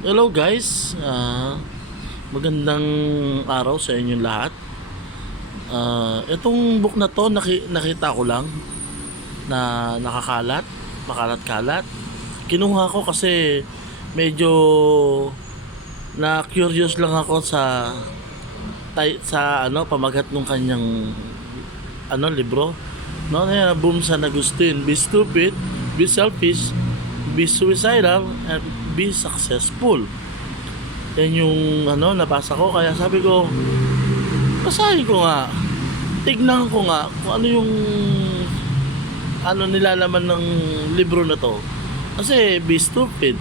Hello guys, Ah, magandang araw sa inyong lahat. Ah, itong book na to naki- nakita ko lang na nakakalat, makalat-kalat. Kinuha ko kasi medyo na curious lang ako sa tay- sa ano pamagat ng kanyang ano libro. No, na boom San Agustin, be stupid, be selfish, be suicidal, and be successful. Yan yung ano nabasa ko kaya sabi ko basahin ko nga. Tignan ko nga kung ano yung ano nilalaman ng libro na to. Kasi be stupid,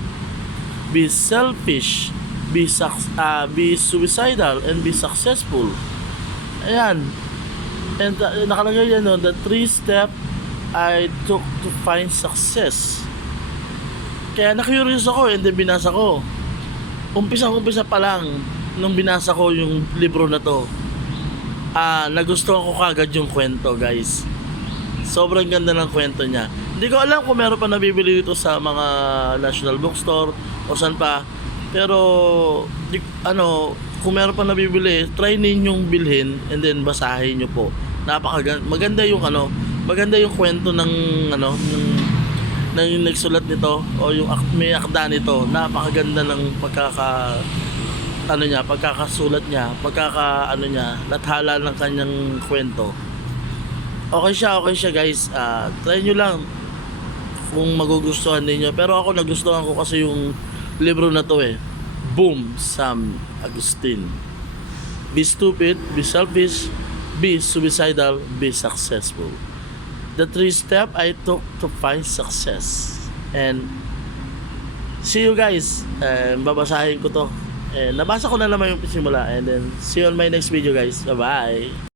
be selfish, be ah, be suicidal and be successful. Ayan. And uh, nakalagay yan no, the three step I took to find success. Kaya na-curious ako and then binasa ko. Umpisa-umpisa pa lang nung binasa ko yung libro na to. Ah, nagustuhan ko kagad yung kwento, guys. Sobrang ganda ng kwento niya. Hindi ko alam kung meron pa nabibili dito sa mga National Bookstore o saan pa. Pero di, ano, kung meron pa nabibili, try ninyong bilhin and then basahin nyo po. Napakaganda. Maganda yung ano, maganda yung kwento ng ano, ng na yung nagsulat nito o yung may akda nito napakaganda ng pagkaka ano niya pagkakasulat niya pagkaka ano niya lathala ng kanyang kwento. Okay siya okay siya guys. Ah, try nyo lang kung magugustuhan ninyo. Pero ako nagustuhan ko kasi yung libro na to eh. Boom Sam Agustin. Be stupid, be selfish, be suicidal, be successful the three step I took to find success. And see you guys. And babasahin ko to. And nabasa ko na naman yung simula. And then see you on my next video guys. Bye-bye.